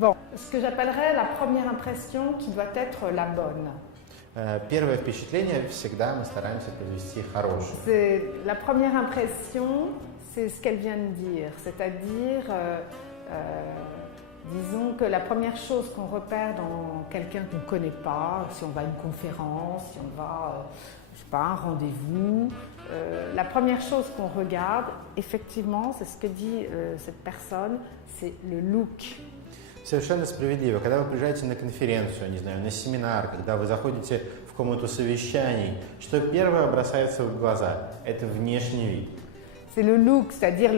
Bon, ce que j'appellerais la première impression qui doit être la bonne. Первое впечатление всегда мы стараемся произвести хорошее. La première impression, c'est ce qu'elle vient de dire, c'est-à-dire, disons que la première chose qu'on repère dans quelqu'un qu'on ne connaît pas, si on va à une conférence, si on va, je sais pas, à un rendez-vous, la première chose qu'on regarde, effectivement, c'est ce que dit cette personne, c'est le look. Совершенно справедливо. Когда вы приезжаете на конференцию, не знаю, на семинар, когда вы заходите в комнату совещаний, что первое бросается в глаза? Это внешний вид. C'est le look, c'est-à-dire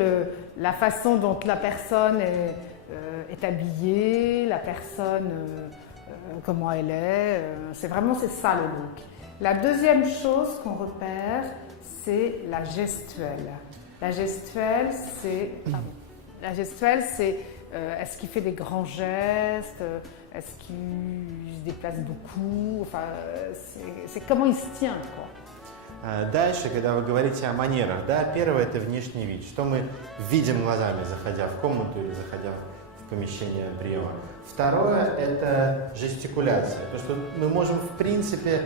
la façon dont la personne est habillée, la personne, comment elle est. C'est ça le look. La deuxième chose qu'on repère, c'est la gestuelle. La gestuelle, c'est est-ce qu'il fait des grands gestes, est-ce qu'il se déplace beaucoup, enfin, c'est comment il se tient, quoi. Дальше, когда вы говорите о манерах, да, первое – это внешний вид, что мы видим глазами, заходя в комнату или заходя в помещение приема. Второе – это жестикуляция, то, что мы можем, в принципе,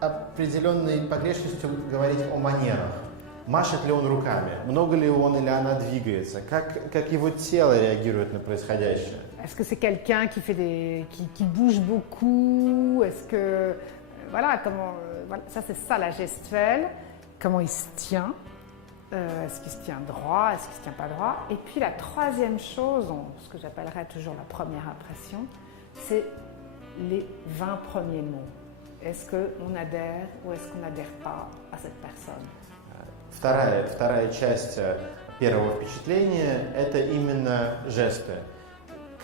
определенной погрешностью говорить о манерах. Машет ли он руками, много ли он или она двигается, как его тело реагирует на происходящее. Est-ce que c'est quelqu'un qui fait qui bouge beaucoup? Est-ce que voilà, voilà, ça c'est ça la gestuelle, comment il se tient, est-ce qu'il se tient droit, est-ce qu'il se tient pas droit. Et puis la troisième chose, ce que j'appellerais toujours la première impression, c'est les 20 premiers mots. Est-ce qu'on adhère ou est-ce qu'on n'adhère pas à cette personne? Вторая часть первого впечатления – это именно жесты.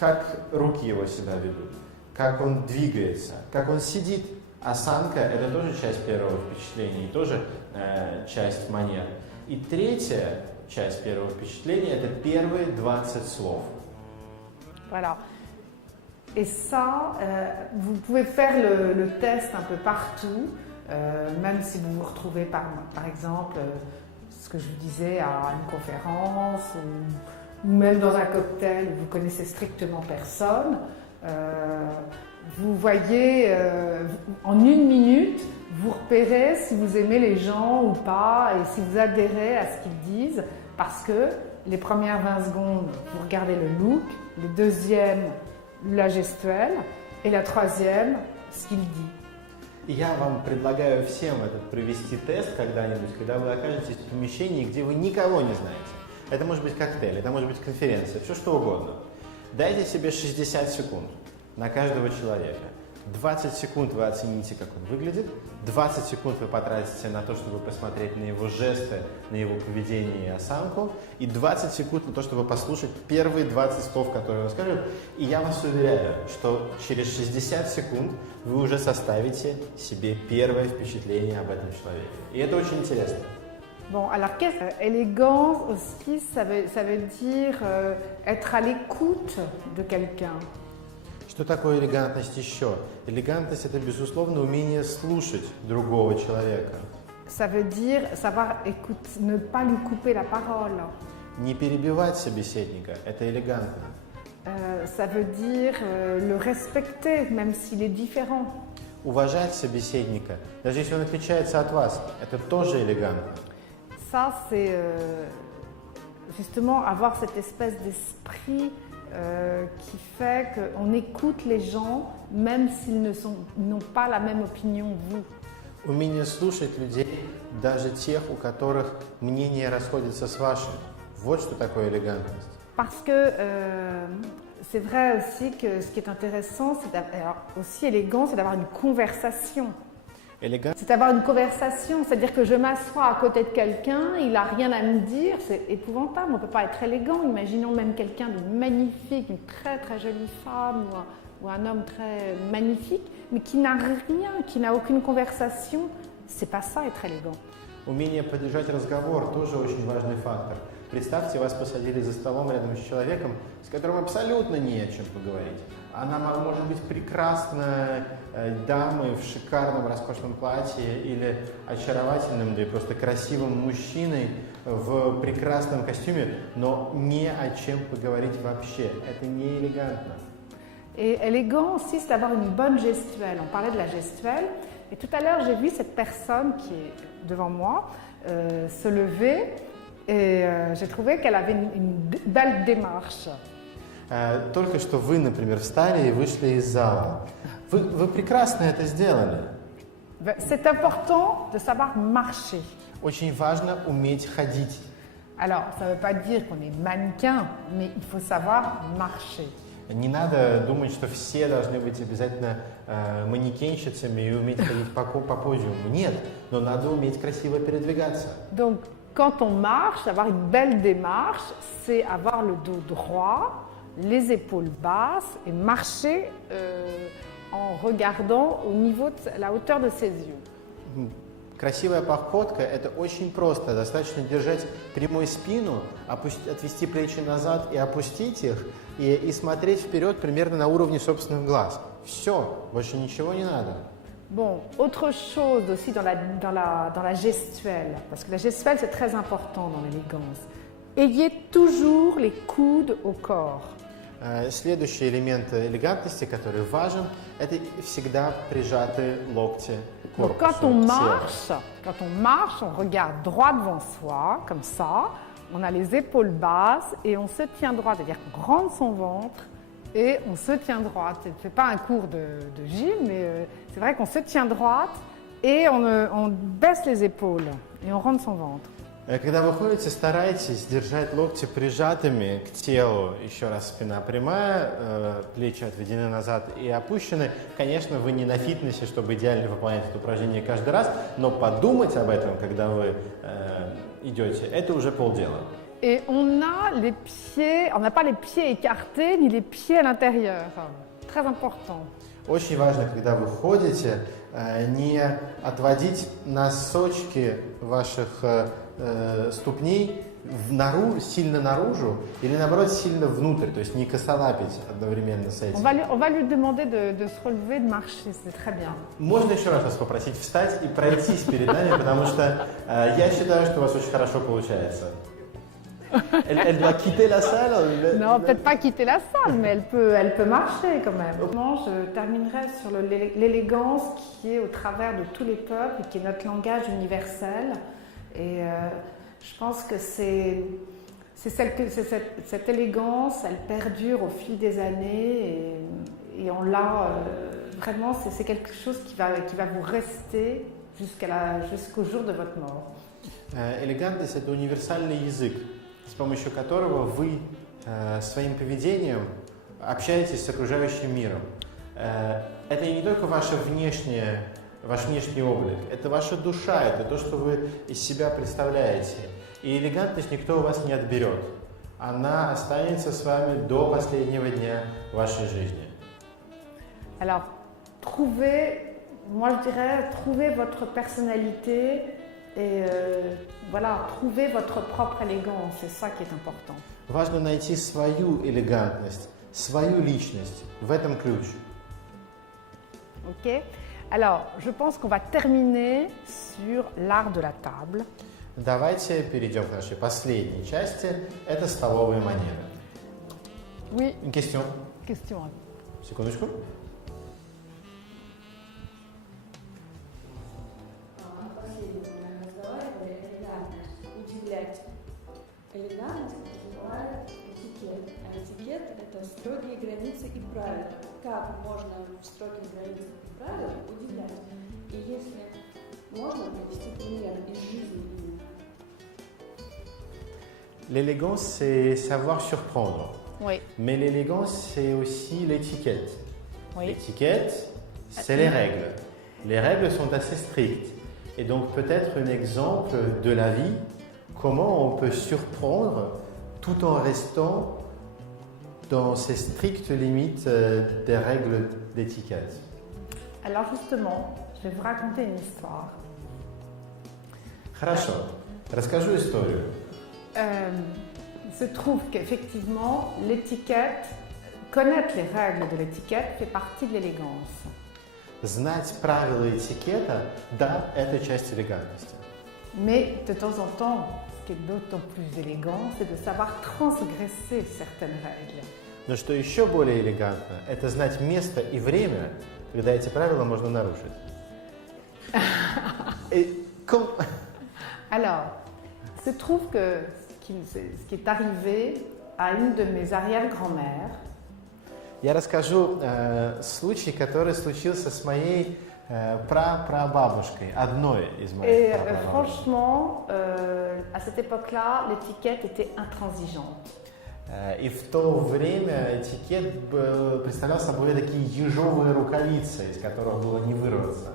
Как руки его себя ведут, как он двигается, как он сидит. Осанка – это тоже часть первого впечатления и тоже часть манер. И третья часть первого впечатления – это первые 20 слов. Voilà. Et ça, vous pouvez faire le test un peu partout, même si vous vous retrouvez par exemple, ce que je vous disais, à une conférence ou même dans un cocktail où vous connaissez strictement personne. Vous voyez, en une minute, vous repérez si vous aimez les gens ou pas et si vous adhérez à ce qu'ils disent, parce que les premières 20 secondes, vous regardez le look, le deuxième, la gestuelle, et la troisième, ce qu'il dit. И я вам предлагаю всем провести тест когда-нибудь, когда вы окажетесь в помещении, где вы никого не знаете. Это может быть коктейль, это может быть конференция, все что угодно. Дайте себе 60 секунд на каждого человека. 20 секунд вы оцените, как он выглядит, 20 секунд вы потратите на то, чтобы посмотреть на его жесты, на его поведение и осанку, и 20 секунд на то, чтобы послушать первые 20 слов, которые он скажет. И я вас уверяю, что через 60 секунд вы уже составите себе первое впечатление об этом человеке. И это очень интересно. Bon, alors élégance aussi, ça veut dire être à l'écoute de quelqu'un. Что такое элегантность еще? Элегантность – это, безусловно, умение слушать другого человека. Ça veut dire savoir écouter, ne pas lui couper la parole. Не перебивать собеседника – это элегантно. Ça veut dire le respecter, même s'il est différent. Уважать собеседника, даже если он отличается от вас, это тоже элегантно. Ça, c'est justement avoir cette espèce d'esprit qui fait qu'on écoute les gens, même s'ils n'ont pas la même opinion que vous. Умение слушать людей, даже тех, у которых мнения расходятся с вашим. Вот что такое элегантность. Parce que c'est vrai aussi que ce qui est intéressant, aussi élégant, c'est d'avoir une conversation. C'est d'avoir une conversation, c'est-à-dire que je m'assois à côté de quelqu'un, il n'a rien à me dire, c'est épouvantable, on ne peut pas être élégant. Imaginons même quelqu'un de magnifique, une très très jolie femme ou un homme très magnifique, mais qui n'a rien, qui n'a aucune conversation, c'est pas ça être élégant. Умение поддержать разговор тоже очень важный фактор. Представьте, вас посадили за столом рядом с человеком, с которым абсолютно не о чем поговорить. Она может быть прекрасной дамой в шикарном роскошном платье или очаровательным, да и просто красивым мужчиной в прекрасном костюме, но не о чем поговорить вообще. Это не элегантно. Et élégant aussi, c'est d'avoir une bonne gestuelle. On parlait de la gestuelle. Et tout à l'heure, j'ai vu cette personne qui est devant moi se lever et j'ai trouvé qu'elle avait une belle démarche. Только что вы, например, встали и вышли из зала. Вы прекрасно это сделали. C'est important de savoir marcher. Очень важно уметь ходить. Alors, ça ne veut pas dire qu'on est mannequin, mais il faut savoir marcher. Не надо думать, что все должны быть обязательно манекенщицами и уметь ходить по подиуму. Нет, но надо уметь красиво передвигаться. Donc, quand on marche, avoir une belle démarche, c'est avoir le dos droit, les épaules basses et marcher en regardant au niveau de la hauteur de ses yeux. Красивая походка – это очень просто. Достаточно держать прямой спину, отвести плечи назад и опустить их, и смотреть вперед примерно на уровне собственных глаз. Все, больше ничего не надо. Bon, autre chose aussi dans la gestuelle, parce que la gestuelle c'est très important dans l'élégance. Ayez toujours les coudes au corps. Следующий элемент элегантности, который важен, это всегда прижатые локти к Donc, корпусу. quand on marche, on regarde droit devant soi, comme ça. On a les épaules basses et on se tient droit, c'est-à-dire qu'on rentre son ventre et on se tient droite. Ce n'est pas un cours de gym, mais c'est vrai qu'on se tient droite et on baisse les épaules et on rentre son ventre. Когда вы ходите, старайтесь держать локти прижатыми к телу. Еще раз спина прямая, плечи отведены назад и опущены. Конечно, вы не на фитнесе, чтобы идеально выполнять это упражнение каждый раз, но подумать об этом, когда вы идете, это уже полдела. Et on n'a pas les pieds écartés ni les pieds à l'intérieur. Très important. Очень важно, когда вы ходите, не отводить носочки ваших ступней сильно наружу или наоборот сильно внутрь, то есть не косолапить одновременно с этим. On va lui demander de se relever, de marcher, c'est très bien. Можно еще раз вас попросить встать и пройтись перед нами, потому что я считаю, что у вас очень хорошо получается. Elle doit quitter la salle. Non, peut-être pas quitter la salle, mais elle peut marcher quand même. Je terminerai sur l'élégance qui est au travers de tous les peuples, qui est notre langage universel. Et je pense que cette élégance, elle perdure au fil des années et on l'a vraiment, c'est quelque chose qui va vous rester jusqu'au jour de votre mort. Элегантность – это универсальный язык, с помощью которого вы своим поведением общаетесь с окружающим миром. Это не только ваш внешний облик, это ваша душа, это то, что вы из себя представляете. И элегантность никто у вас не отберет. Она останется с вами до последнего дня вашей жизни. Alors, trouvez votre personnalité et trouvez votre propre élégance, c'est ça qui est important. Важно найти свою элегантность, свою личность. В этом ключ. Ok. Alors, je pense qu'on va terminer sur l'art de la table. Давайте перейдем к нашей последней части. Это столовые манеры. Oui. Une question. Question. Секундочку. Элегантность называют этикет, а этикет – это строгие границы и правила. Как можно в строгих границах и правилах удивлять? И если можно привести пример из жизни. L'élégance, c'est savoir surprendre. Oui. Mais l'élégance, c'est aussi l'étiquette. Oui. L'étiquette, c'est les règles. Les règles sont assez strictes. Et donc peut-être un exemple de la vie, comment on peut surprendre tout en restant dans ces strictes limites des règles d'étiquette. Alors justement, je vais vous raconter une histoire. Хорошо. Расскажу историю. Il se trouve qu'effectivement, connaître les règles de l'étiquette fait partie de l'élégance. Znать правила этикета, да, это часть элегантности. Mais de temps en temps, ce qui est d'autant plus élégant, c'est de savoir transgresser certaines règles. Но что еще более элегантно, это знать место и время, когда эти правила можно нарушить. Alors, il se trouve que ce qui est arrivé à une de mes arrière-grand-mères. Я расскажу случай, который случился с моей прабабушкой, одной из моих Et прабабушек. franchement, à cette époque-là, l'étiquette était intransigeante. И в то время этикет представлял собой такие ежовые рукавицы, из которых было не вырваться.